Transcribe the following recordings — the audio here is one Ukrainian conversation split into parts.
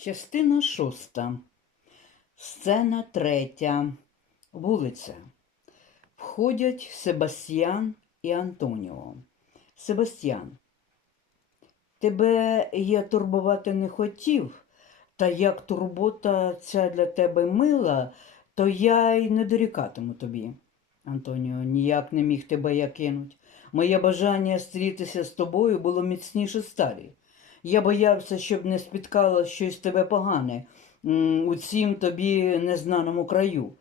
Частина шоста. Сцена третя. Вулиця. Входять Себастьян і Антоніо. Себастьян. Тебе я турбувати не хотів, та як турбота ця для тебе мила, то я й не дорікатиму тобі. Антоніо ніяк не міг тебе я кинуть. Моє бажання стрітися з тобою було міцніше сталі. Я боявся, щоб не спіткало щось тебе погане у цім тобі незнаному краю,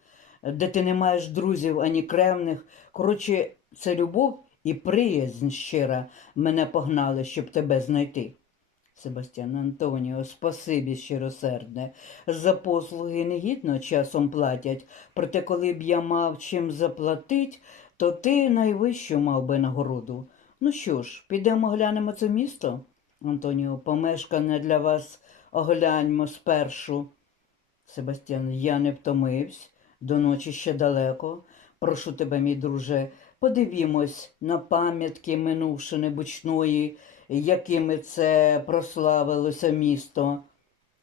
де ти не маєш друзів ані кревних. Коротше, це любов і приязнь щира мене погнали, щоб тебе знайти. Себастьян Антоніо, спасибі щиросердне. За послуги негідно часом платять, проте коли б я мав чим заплатить, то ти найвищу мав би нагороду. Ну що ж, підемо глянемо це місто? Антоніо, помешкане для вас огляньмо спершу. Себастьян, я не втомився, до ночі ще далеко. Прошу тебе, мій друже, подивімось на пам'ятки минувшини бучної, якими це прославилося місто.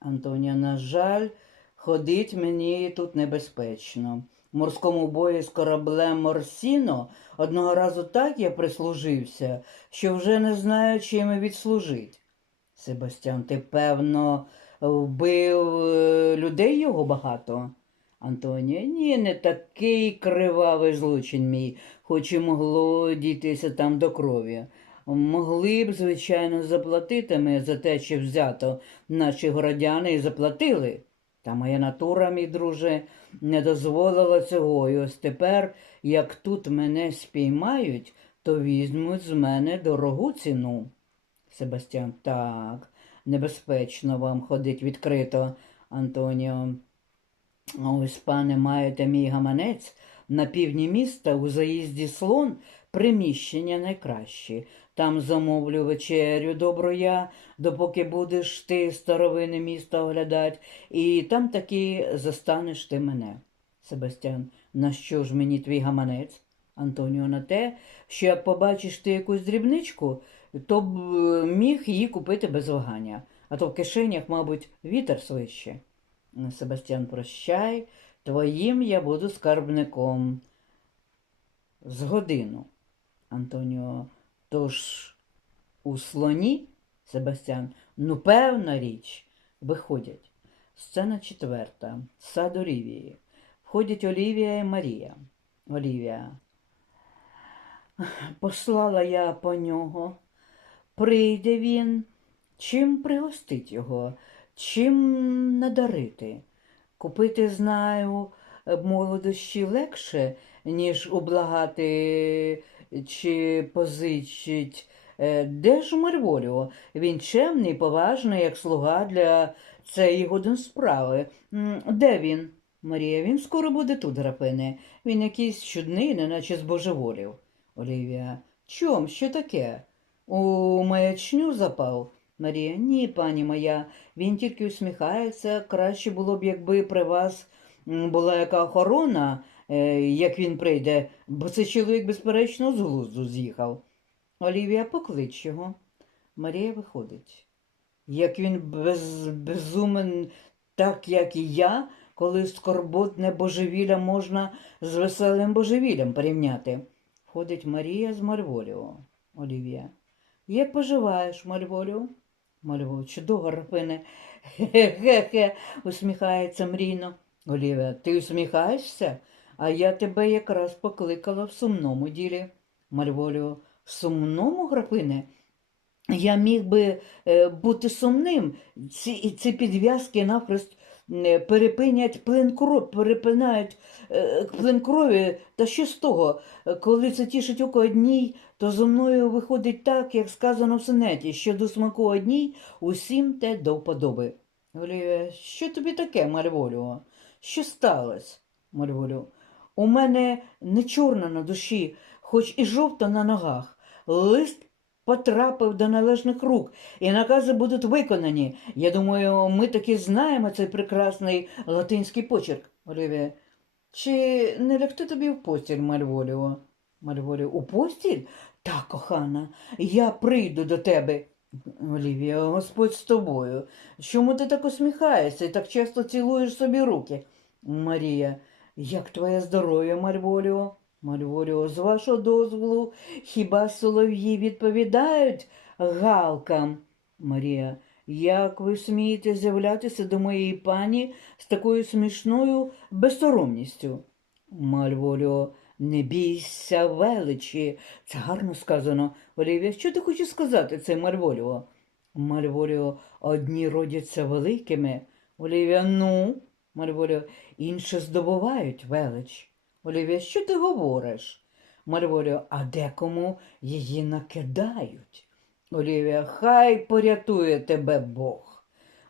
Антонія, на жаль, ходить мені тут небезпечно. Морському бої з кораблем Морсіно одного разу так я прислужився, що вже не знаю, чим відслужить. Себастьян, ти, певно, вбив е, людей його багато? Антонія, ні, не такий кривавий злочин мій, хоч і могло дійтися там до крові. Могли б, звичайно, заплатити ми за те, що взято наші городяни і заплатили. Та моя натура, мій друже, не дозволила цього. І ось тепер, як тут мене спіймають, то візьмуть з мене дорогу ціну. Себастьян, так, небезпечно вам ходить відкрито, Антоніо. Ось, пане, маєте мій гаманець на півдні міста у заїзді слон приміщення найкращі. Там замовлю вечерю добру я, допоки будеш ти старовини міста оглядать, і там таки застанеш ти мене. Себастьян, на що ж мені твій гаманець? Антоніо, на те, що як побачиш ти якусь дрібничку, то б е, міг її купити без вагання, а то в кишенях, мабуть, вітер свище. Себастьян, прощай, твоїм я буду скарбником. З годину. Антоніо, тож у слоні, Себастьян, ну певна річ, виходять. Сцена четверта. Сад Олівії. Входять Олівія і Марія. Олівія. Послала я по нього. Прийде він, чим пригостить його, чим надарити. Купити, знаю, молодощі легше, ніж ублагати чи позичить. Е, Де ж Марволіо? Він чемний, поважний, як слуга для цієї годин справи. Де він? Марія, він скоро буде тут, графине. Він якийсь чудний, неначе збожеволів. Олівія. Чом, що таке? У маячню запав? Марія, ні, пані моя, він тільки усміхається. Краще було б, якби при вас була яка охорона, як він прийде, бо цей чоловік, безперечно, з глузду з'їхав. Олівія, поклич його. Марія виходить. Як він без, безумен, так як і я, коли скорботне божевілля можна з веселим божевіллям порівняти. Входить Марія з Марволіо. Олівія. Як поживаєш, Мальволю? Мальволю, чудово, Рафине. Хе-хе-хе, усміхається мрійно. Олівія, ти усміхаєшся? А я тебе якраз покликала в сумному ділі. Мальволю, в сумному, графине? Я міг би е, бути сумним. Ці, ці підв'язки навхрест е, перепинять плин кров, перепинають е, плин крові. Та що з того? Коли це тішить око одній, то зо мною виходить так, як сказано в синеті, що до смаку одній усім те до вподоби. Олівія, що тобі таке, Мальволю? Що сталося? Мальволю, у мене не чорна на душі, хоч і жовта на ногах. Лист потрапив до належних рук, і накази будуть виконані. Я думаю, ми таки знаємо цей прекрасний латинський почерк. Олівія, чи не лягти тобі в постіль, Мальволіо? Мальволіо, у постіль? Так, кохана, я прийду до тебе. Олівія, Господь з тобою. Чому ти так усміхаєшся і так часто цілуєш собі руки? Марія, як твоє здоров'я, Мальволіо? Мальволіо, з вашого дозволу, хіба солов'ї відповідають галкам? Марія, як ви смієте з'являтися до моєї пані з такою смішною безсоромністю? Мальволіо, не бійся величі. Це гарно сказано. Олівія, що ти хочеш сказати, це Мальволіо? Мальволіо, одні родяться великими. Олівія, ну, Мальволіо, інші здобувають велич. Олівія, що ти говориш? Мальволіо, а декому її накидають. Олівія, хай порятує тебе Бог.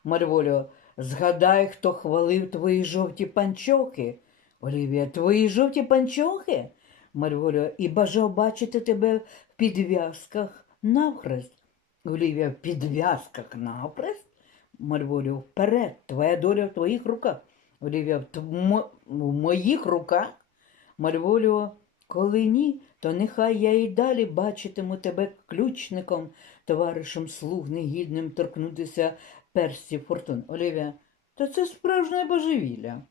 Мальволіо, згадай, хто хвалив твої жовті панчохи. Олівія, твої жовті панчохи? Мальволіо, і бажав бачити тебе в підв'язках навхрест. Олівія, в підв'язках навхрест? Мальволіо, вперед, твоя доля в твоїх руках. Олівія, в, моїх руках? Мальволіо, коли ні, то нехай я і далі бачитиму тебе ключником, товаришем слуг, негідним торкнутися перстів фортун. Олівія, та це справжнє божевілля.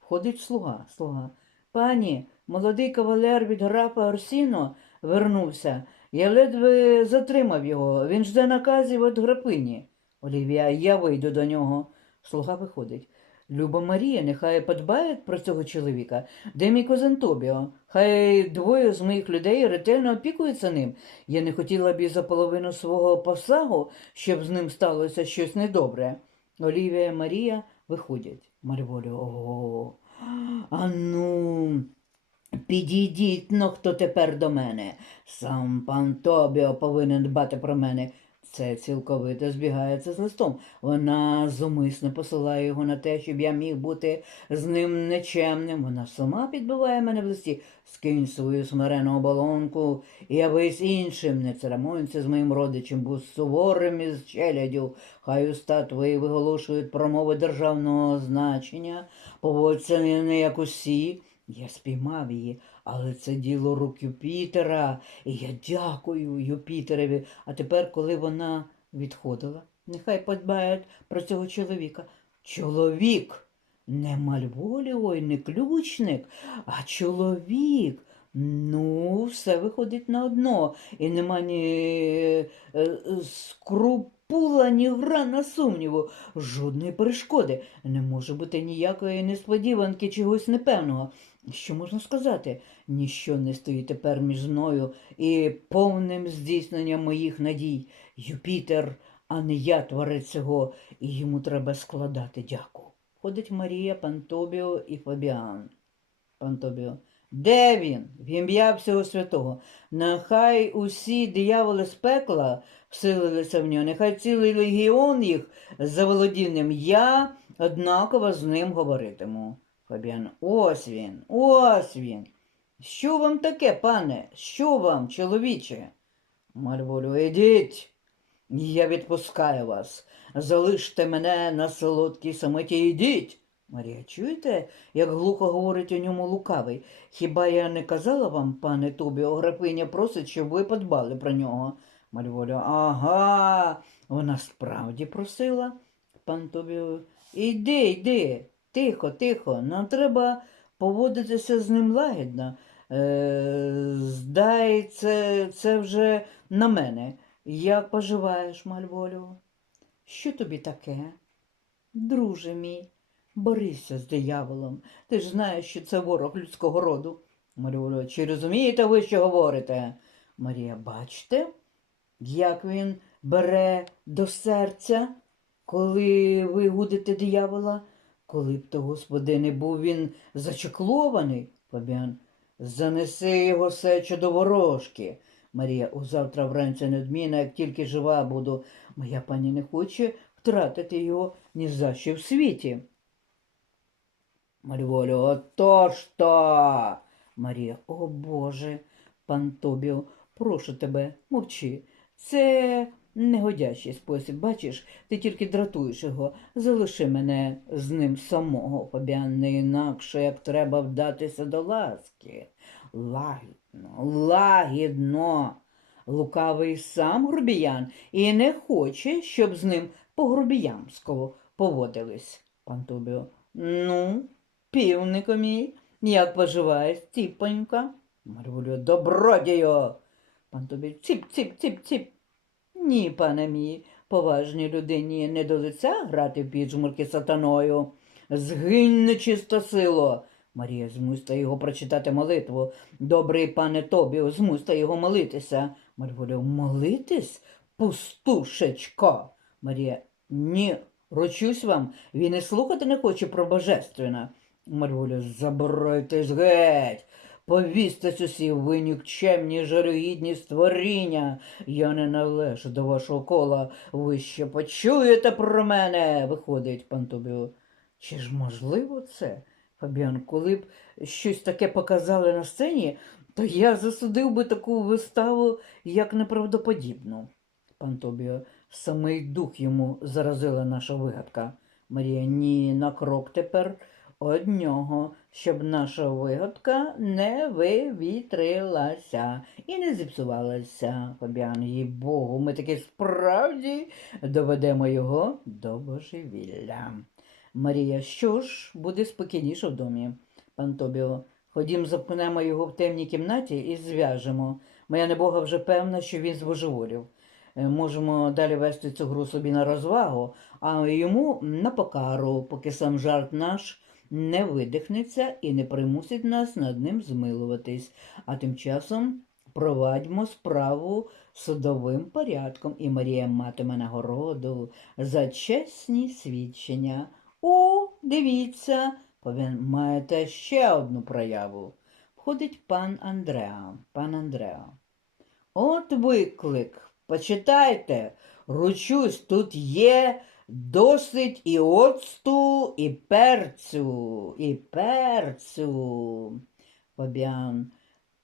Входить слуга, слуга. Пані, молодий кавалер від графа Орсіно вернувся. Я ледве затримав його. Він жде наказів від графині. Олівія, я вийду до нього. Слуга виходить. Люба Марія, нехай подбає про цього чоловіка. Де мій козен Тобіо? Хай двоє з моїх людей ретельно опікуються ним. Я не хотіла б і за половину свого посагу, щоб з ним сталося щось недобре. Олівія Марія виходять. Марволю, ого. А ну, підійдіть, ну хто тепер до мене. Сам пан Тобіо повинен дбати про мене. Це цілковито збігається з листом. Вона зумисно посилає його на те, щоб я міг бути з ним нечемним. Вона сама підбиває мене в листі. Скинь свою смирену оболонку і явись іншим, не церемонься з моїм родичем, будь суворим із челядю. Хай уста твої виголошують промови державного значення, поводься не як усі. Я спіймав її, але це діло рук Юпітера, і я дякую Юпітереві. А тепер, коли вона відходила, нехай подбають про цього чоловіка. Чоловік, не Мальволіо не ключник, а чоловік. Ну, все виходить на одно, і нема ні е, скрупула, ні грана сумніву, жодної перешкоди. Не може бути ніякої несподіванки чогось непевного. Що можна сказати? Ніщо не стоїть тепер між мною і повним здійсненням моїх надій. Юпітер, а не я творець цього, і йому треба складати дяку. Ходить Марія, Пантобіо і Фабіан. Пантобіо. Де він? В ім'я всього святого. Нехай усі дияволи з пекла вселилися в нього, нехай цілий легіон їх заволодів ним. Я однаково з ним говоритиму. Фабіан, ось він, ось він. Що вам таке, пане? Що вам, чоловіче? Марволю, ідіть. Я відпускаю вас. Залиште мене на солодкій самоті, ідіть. Марія, чуєте, як глухо говорить у ньому лукавий? Хіба я не казала вам, пане Тобіо, графиня просить, щоб ви подбали про нього? Марволю, ага, вона справді просила. Пан Тобіо, іди, йди, тихо, тихо, нам треба поводитися з ним лагідно. Е, здай, це, це вже на мене. Як поживаєш, Мальволю? Що тобі таке? Друже мій, борися з дияволом. Ти ж знаєш, що це ворог людського роду. Мальволю, чи розумієте ви, що говорите? Марія, бачите, як він бере до серця, коли ви гудите диявола? Коли б то, господи, не був він зачеклований, Фабіан, занеси його сечу до ворожки. Марія, узавтра вранці неодмінно, як тільки жива буду. Моя пані не хоче втратити його ні за що в світі. Маріволю, отож то. Марія, о Боже, пан Тобіо, прошу тебе, мовчи. Це негодящий спосіб, бачиш, ти тільки дратуєш його. Залиши мене з ним самого, Фабіан, не інакше, як треба вдатися до ласки. Лагідно, лагідно. Лукавий сам грубіян і не хоче, щоб з ним по-грубіянському поводились. Пан Тобіо. Ну, півнико мій, як поживаєш, ціпонька? Марвулю, добродію. Пан Тобі, ціп, ціп, ціп, ціп. Ні, пане мій, поважній людині не до лиця грати в піджмурки сатаною. Згинь нечиста сило. Марія, змусьте його прочитати молитву. Добрий пане Тобіо, змусьте його молитися. Марвуля, молитись? Пустушечко. Марія, ні, ручусь вам, він і слухати не хоче про божественне. Марвуля, забирайтесь геть. Повістись усі, ви нікчемні жалюгідні створіння. Я не належу до вашого кола. Ви ще почуєте про мене, виходить пан Тобіо. Чи ж можливо це? Фабіан, коли б щось таке показали на сцені, то я засудив би таку виставу як неправдоподібну. Пан Тобіо, самий дух йому заразила наша вигадка. Марія, ні, на крок тепер од нього, щоб наша вигадка не вивітрилася і не зіпсувалася. Фабіан, їй Богу, ми таки справді доведемо його до божевілля. Марія, що ж, буде спокійніше в домі. Пан Тобіо, ходім, запнемо його в темній кімнаті і зв'яжемо. Моя небога вже певна, що він збожеволів. Е, Можемо далі вести цю гру собі на розвагу, а йому на покару, поки сам жарт наш не видихнеться і не примусить нас над ним змилуватись. А тим часом провадьмо справу судовим порядком, і Марія матиме нагороду за чесні свідчення. О, дивіться, маєте ще одну прояву. Входить пан Андреа. Пан Андреа. От виклик. Почитайте. Ручусь, тут є досить і оцту, і перцю, і перцю. Фабіан.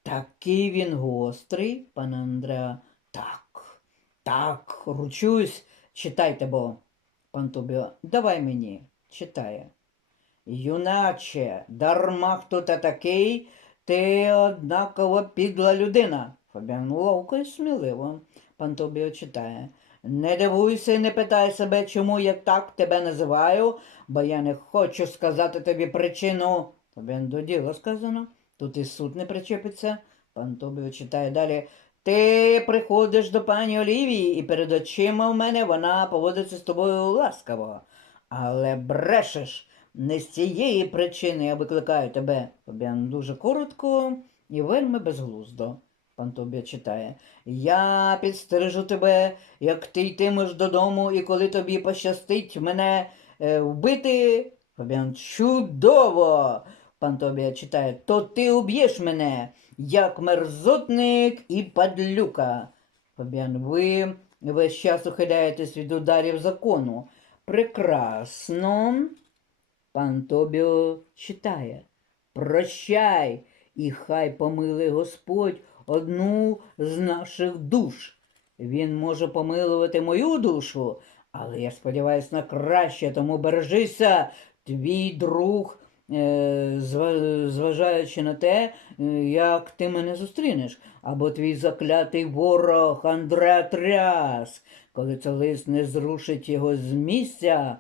Такий він гострий, пан Андреа. Так, так, ручусь, читайте бо. Пан Тобіо, давай мені, читає. Юначе, дарма хто ти такий, ти однаково підла людина. Фабіан ловко і сміливо. Пан Тобіо читає. Не дивуйся і не питай себе, чому я так тебе називаю, бо я не хочу сказати тобі причину. Фабіан до діла сказано. Тут і суд не причепиться. Пан Тобіо читає далі. Ти приходиш до пані Олівії, і перед очима в мене вона поводиться з тобою ласкаво. Але брешеш. Не з цієї причини я викликаю тебе. Фабіан дуже коротко і вельми безглуздо. Пан Тобі читає. Я підстережу тебе, як ти йтимеш додому, і коли тобі пощастить мене е, вбити. Фабіан чудово. Пан Тобі читає, то ти уб'єш мене, як мерзотник і падлюка. Фабіан, ви весь час ухиляєтесь від ударів закону. Прекрасно. Пан Тобіо читає. Прощай, і хай помилує Господь одну з наших душ. Він може помилувати мою душу, але я сподіваюся на краще, тому бережися, твій друг, е, зважаючи на те, е, як ти мене зустрінеш, або твій заклятий ворог Андре Тряс, коли це лист не зрушить його з місця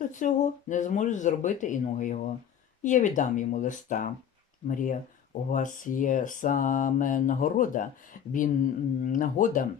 то цього не зможуть зробити і ноги його. Я віддам йому листа. Марія, у вас є саме нагорода, він нагода,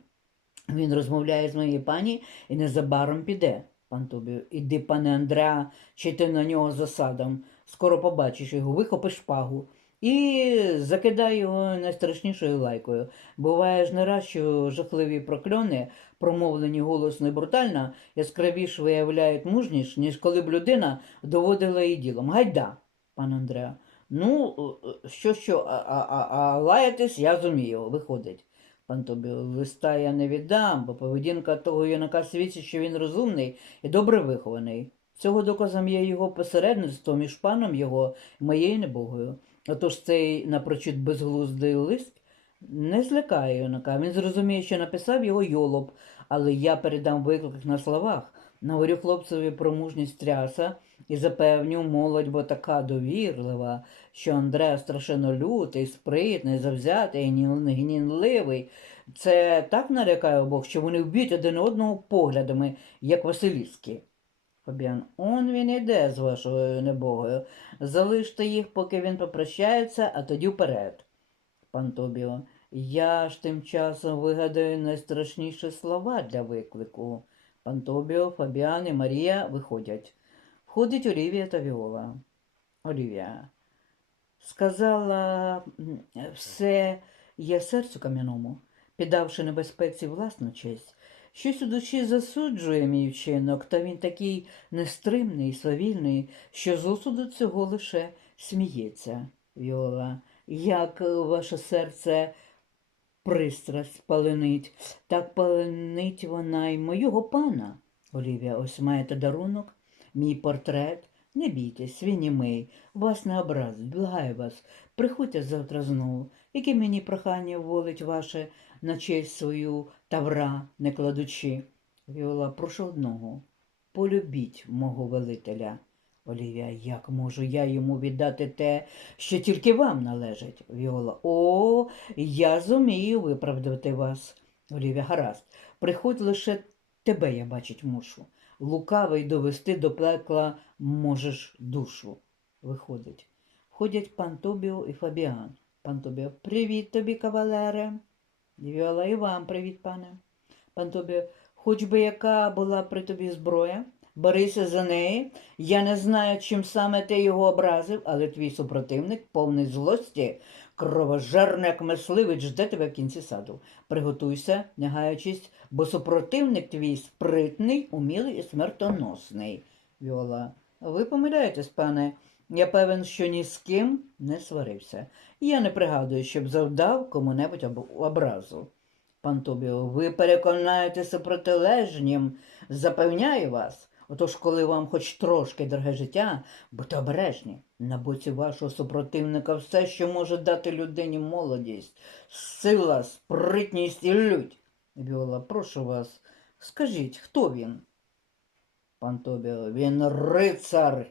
він розмовляє з моєю пані і незабаром піде. Пан Тобі, іди, пане Андреа, чи ти на нього засадом. Скоро побачиш його, вихопи шпагу і закидай його найстрашнішою лайкою. Буває ж не раз, що жахливі прокльони, промовлені голосно і брутально, яскравіше виявляють мужність, ніж коли б людина доводила її ділом. Гайда, пан Андреа. Ну, е, що, що, а, а, а, лаятись я зумію, виходить. Пан Тобі, листа я не віддам, бо поведінка того юнака свідчить, що він розумний і добре вихований. Цього доказом є його посередництво між паном його і моєю небогою. Отож цей напрочуд безглуздий лист не злякає юнака. Він зрозуміє, що написав його йолоп, але я передам виклик на словах. Наговорю хлопцеві про мужність тряса і запевню молодь, бо така довірлива, що Андреа страшенно лютий, спритний, завзятий, і гнівливий. Це так налякає обох, що вони вб'ють один одного поглядами, як Василіски. Фабіан, он він іде з вашою небогою. Залиште їх, поки він попрощається, а тоді вперед. Пан Тобіо, я ж тим часом вигадаю найстрашніші слова для виклику. Пан Тобіо, Фабіан і Марія виходять. Входить Олівія та Віола. Олівія. Сказала все є серцю кам'яному, піддавши небезпеці власну честь. Щось у душі засуджує мій вчинок, та він такий нестримний, свавільний, що з осуду цього лише сміється. Віола, як ваше серце пристрасть паленить, так паленить вона й моєго пана. Олівія, ось маєте дарунок, мій портрет. Не бійтесь, він німий, вас не образить, благаю вас, приходьте завтра знову, яке мені прохання волить ваше на честь свою тавра не кладучи. Віола, прошу одного, полюбіть мого велителя. Олівія, як можу я йому віддати те, що тільки вам належить? Віола, о, я зумію виправдати вас. Олівія, гаразд, приходь лише тебе я бачить мушу. Лукавий довести до пекла можеш душу. Виходить. Входять пан Тобіо і Фабіан. Пан Тобіо, привіт тобі, кавалере. Віола, і вам привіт, пане. Пан Тобіо, хоч би яка була при тобі зброя, берися за неї. Я не знаю, чим саме ти його образив, але твій супротивник, повний злості, кровожерний, як мисливець, жде тебе в кінці саду. Приготуйся, не гаючись, бо супротивник твій спритний, умілий і смертоносний. Віола, ви помиляєтесь, пане. Я певен, що ні з ким не сварився. Я не пригадую, щоб завдав кому-небудь об- образу. Пан Тобіо, ви переконаєтеся протилежнім, запевняю вас. Отож, коли вам хоч трошки дороге життя, будьте обережні. На боці вашого супротивника все, що може дати людині молодість, сила, спритність і лють. Віола, прошу вас, скажіть, хто він? Пан Тобіо, він рицар,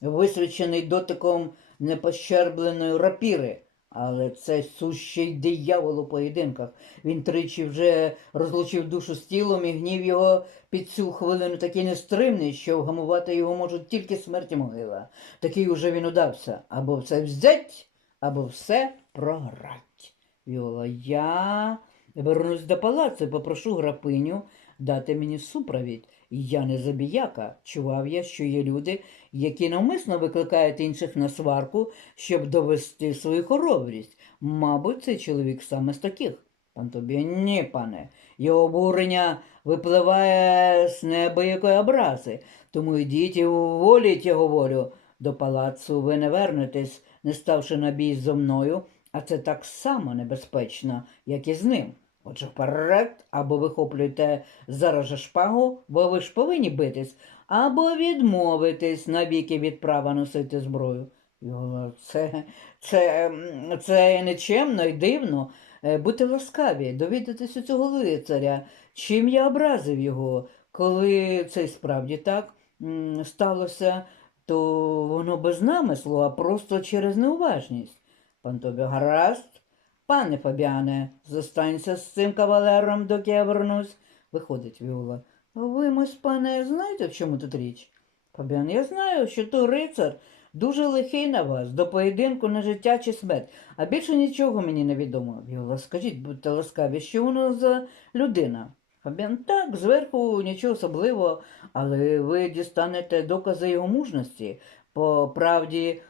висвячений дотиком непощербленої рапіри. Але це сущий диявол у поєдинках. Він тричі вже розлучив душу з тілом і гнів його під цю хвилину такий нестримний, що вгамувати його можуть тільки смерть і могила. Такий уже він удався. Або все взять, або все програть. Віола, я вернусь до палацу попрошу графиню дати мені супровідь. Я не забіяка. Чував я, що є люди, які навмисно викликають інших на сварку, щоб довести свою хоробрість. Мабуть, цей чоловік саме з таких. Пан тобі, ні, пане. Його обурення випливає з неабиякої образи. Тому йдіть і уволіть, я говорю. До палацу ви не вернетесь, не ставши на бій зо мною, а це так само небезпечно, як і з ним. Отже, вперед, або вихоплюйте зараз же шпагу, бо ви ж повинні битись, або відмовитись навіки від права носити зброю. Це, це, це нечемно і дивно. Е, Будьте ласкаві, довідатись у цього лицаря, чим я образив його. Коли це справді так сталося, то воно без намислу, а просто через неуважність. Пан Тобі, гаразд. Пане Фабіане, зостанься з цим кавалером, доки я вернусь. Виходить Віола. Ви, мось, пане, знаєте, в чому тут річ? Фабіан, я знаю, що той рицар дуже лихий на вас, до поєдинку на життя чи смерть, а більше нічого мені не відомо. Віола, скажіть, будьте ласкаві, що воно за людина? Фабіан, так, зверху нічого особливого, але ви дістанете докази його мужності. По правді,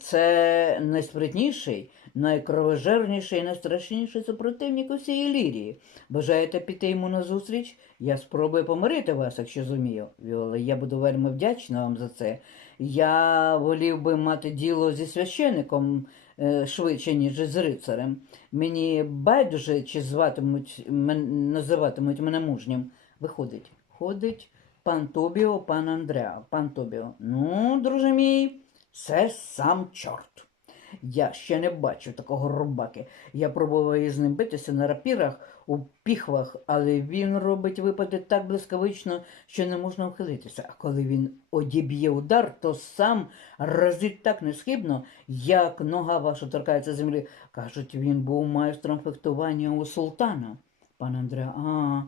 це найспритніший, найкровожерніший і найстрашніший супротивник усієї лірії. Бажаєте піти йому назустріч? Я спробую помирити вас, якщо зумію. Віола, я буду вельми вдячна вам за це. Я волів би мати діло зі священником е, швидше, ніж з рицарем. Мені байдуже, чи зватимуть, називатимуть мене мужнім. Виходить, ходить пан Тобіо, пан Андреа. Пан Тобіо. Ну, друже мій, це сам чорт. Я ще не бачу такого рубаки. Я пробував із ним битися на рапірах у піхвах, але він робить випади так блискавично, що не можна вхилитися. А коли він одіб'є удар, то сам разить так несхибно, як нога ваша торкається землі. Кажуть, він був майстром фехтування у султана. Пан Андреа, а,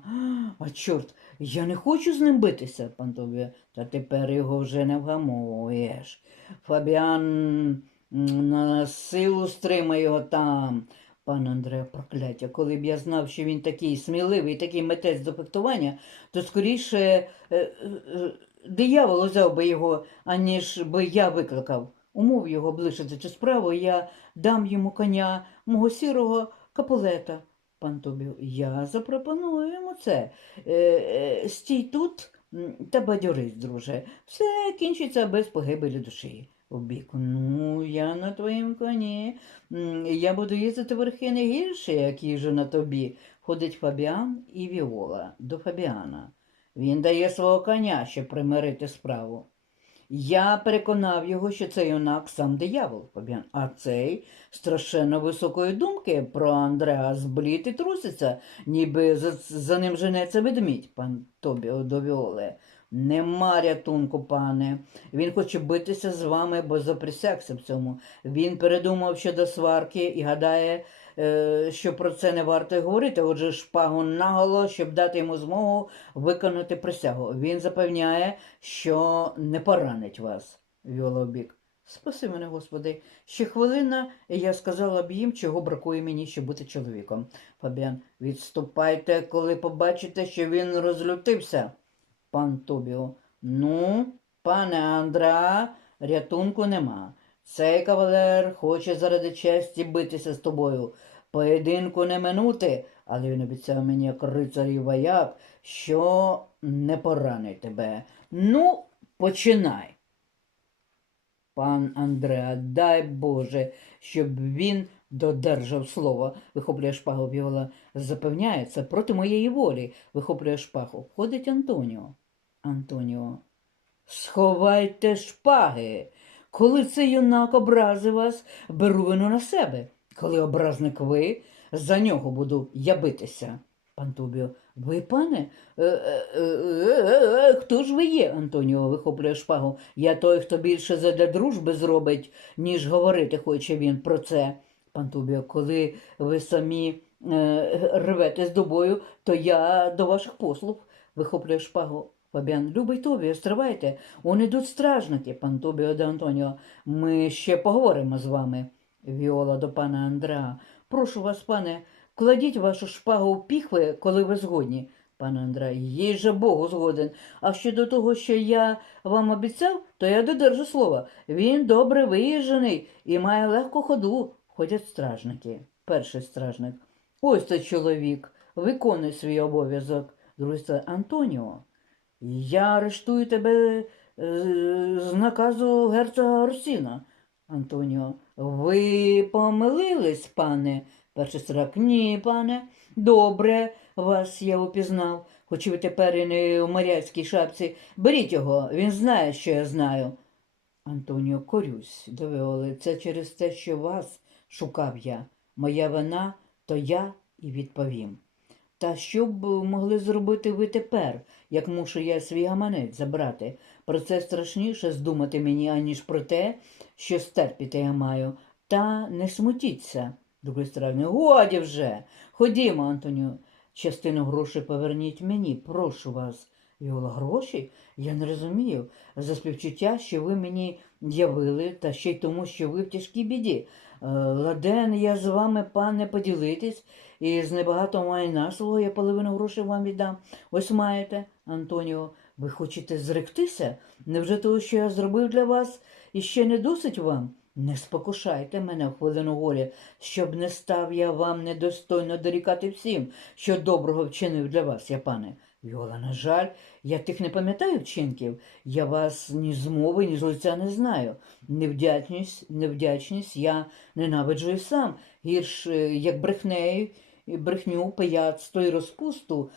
а чорт, я не хочу з ним битися, пан Тобі. Та тепер його вже не вгамуєш. Фабіан на силу стримає його там. Пан Андреа, прокляття, коли б я знав, що він такий сміливий, такий митець до фехтування, то скоріше е, е, е, диявол узяв би його, аніж би я викликав. Умов його ближче цю справу, я дам йому коня мого сірого капулета. Пан Тобів, я запропоную йому це. Е, е, стій тут та бадьорись, друже. Все кінчиться без погибелі душі. Обіку, ну, я на твоїм коні. Я буду їздити верхи не гірше, як їжу на тобі. Ходить Фабіан і Віола до Фабіана. Він дає свого коня, щоб примирити справу. Я переконав його, що цей юнак сам диявол, Фабіан, а цей страшенно високої думки про Андреа зблід і труситься, ніби за, за ним женеться ведмідь, пан Тобі до Віоли. Нема рятунку, пане. Він хоче битися з вами, бо заприсягся в цьому. Він передумав щодо сварки і гадає, е, що про це не варто говорити. Отже, шпагу наголо, щоб дати йому змогу виконати присягу. Він запевняє, що не поранить вас, Віола в бік. Спаси мене, Господи. Ще хвилина, і я сказала б їм, чого бракує мені, щоб бути чоловіком. Фабіан, відступайте, коли побачите, що він розлютився. Пан Тобіо. Ну, пане Андреа, рятунку нема. Цей кавалер хоче заради честі битися з тобою. Поєдинку не минути, але він обіцяв мені, як рицар вояк, що не поранить тебе. Ну, починай. Пан Андреа, дай Боже, щоб він додержав слово. Вихоплює шпагу Віола. Запевняє, це проти моєї волі. Вихоплює шпагу. Входить Антоніо. Антоніо. Сховайте шпаги. Коли цей юнак образив вас, беру вину на себе. Коли образник ви, за нього буду я битися. Пан ви, пане? Е, е, е, хто ж ви є? Антоніо вихоплює шпагу. Я той, хто більше задля дружби зробить, ніж говорити хоче він про це. Пан коли ви самі рветесь до бою, то я до ваших послуг вихоплює шпагу. Фабіан, любий Тобі, стривайте. Он ідуть стражники, пан Тобіо де Антоніо. Ми ще поговоримо з вами. Віола до пана Андреа. Прошу вас, пане, кладіть вашу шпагу в піхви, коли ви згодні. Пан Андреа, їй же Богу згоден. А щодо того, що я вам обіцяв, то я додержу слова. Він добре виїжджений і має легку ходу. Ходять стражники. Перший стражник. Ось цей чоловік. Виконуй свій обов'язок. Стражник. Антоніо. Я арештую тебе е, з наказу герцога Орсіна. Антоніо, ви помилились, пане? Перший страк, ні, пане. Добре, вас я упізнав, хоч ви тепер і не у моряцькій шапці. Беріть його, він знає, що я знаю. Антоніо, корюсь до Віоли. Це через те, що вас шукав я. Моя вина, то я і відповім. Та що б могли зробити ви тепер, як мушу я свій гаманець забрати? Про це страшніше здумати мені, аніж про те, що стерпіти я маю. Та не смутіться, другий стражник. Годі вже. Ходімо, Антоніо. Частину грошей поверніть мені, прошу вас. Віола, гроші? Я не розумію. За співчуття, що ви мені явили, та ще й тому, що ви в тяжкій біді. Е, Ладен, я з вами, пане, поділитись, і з небагато майна свого я половину грошей вам віддам. Ось маєте, Антоніо, ви хочете зректися? Невже того, що я зробив для вас, і ще не досить вам? Не спокушайте мене в хвилину горя, щоб не став я вам недостойно дорікати всім, що доброго вчинив для вас, я пане. Віола, на жаль, я тих не пам'ятаю вчинків. Я вас ні з мови, ні з лиця не знаю. Невдячність, невдячність я ненавиджу і сам, гірш, як брехнею, брехню, пияцтво і розпусту,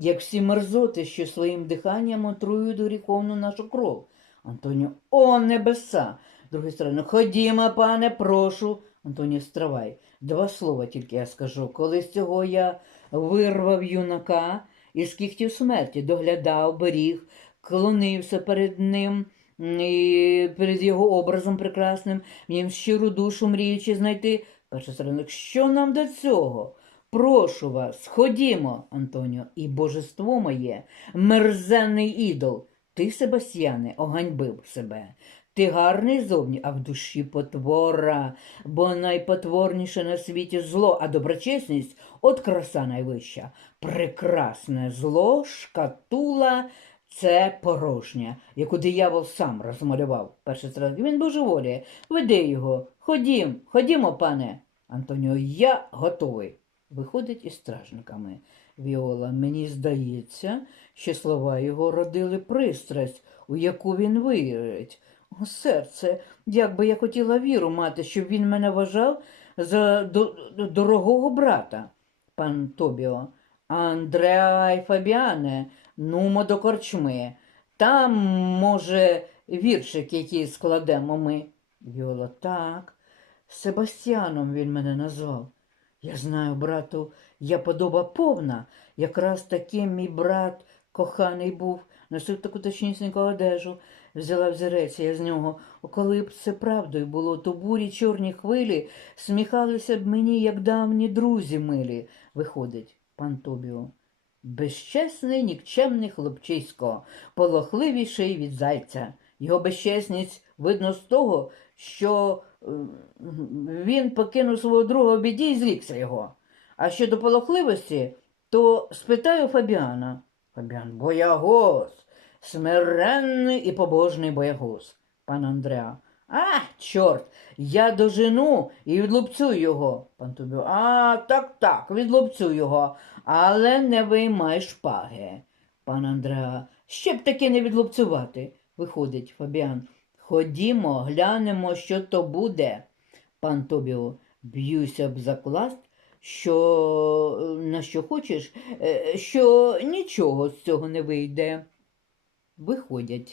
як всі мерзоти, що своїм диханням отрують гріховну нашу кров. Антоніо, о небеса! З другої сторони, ходімо, пане, прошу. Антоніо, стравай. Два слова тільки я скажу. Коли з цього я вирвав юнака із кіхтів смерті, доглядав, беріг, клонився перед ним і перед його образом прекрасним, мені щиру душу мріючи знайти. Перший сторона, що нам до цього? Прошу вас, ходімо, Антоніо, і божество моє, мерзенний ідол. Ти, Себастьяне, оганьбив себе. Ти гарний зовні, а в душі потвора, бо найпотворніше на світі зло, а доброчесність от краса найвища. Прекрасне зло, шкатула це порожня, яку диявол сам розмалював. Перший раз він божеволіє. Веди його. Ходім, ходімо, пане. Антоніо, я готовий. Виходить із стражниками. Віола, мені здається, що слова його родили пристрасть, у яку він вірить. О, серце, як би я хотіла віру мати, щоб він мене вважав за до- до- дорогого брата. Пан Тобіо, Андреа і Фабіане, нумо до корчми. Там, може, віршик, який складемо ми. Віола, так. Себастьяном він мене назвав. Я знаю, брату, я подоба повна. Якраз таким мій брат коханий був, носив таку точнісіньку одежу, взяла взірець я з нього. Коли б це правдою було, то бурі чорні хвилі сміхалися б мені, як давні друзі милі. Виходить, пан Тобіо. Безчесний, нікчемний хлопчисько, полохливіший від зайця. Його безчесність видно з того, що е, він покинув свого друга в біді і злікся його. А щодо полохливості, то спитаю Фабіана. Фабіан, боягоз, смиренний і побожний боягоз. Пан Андреа. А, чорт, я дожену і відлупцюю його. Пан Тобіо, а, так, так, відлупцюю його, але не виймай шпаги. Пан Андреа, ще б таки не відлупцювати. Виходить Фабіан. Ходімо, глянемо, що то буде. Пан Тобіо, б'юся б заклад, що на що хочеш, е, що нічого з цього не вийде. Виходять.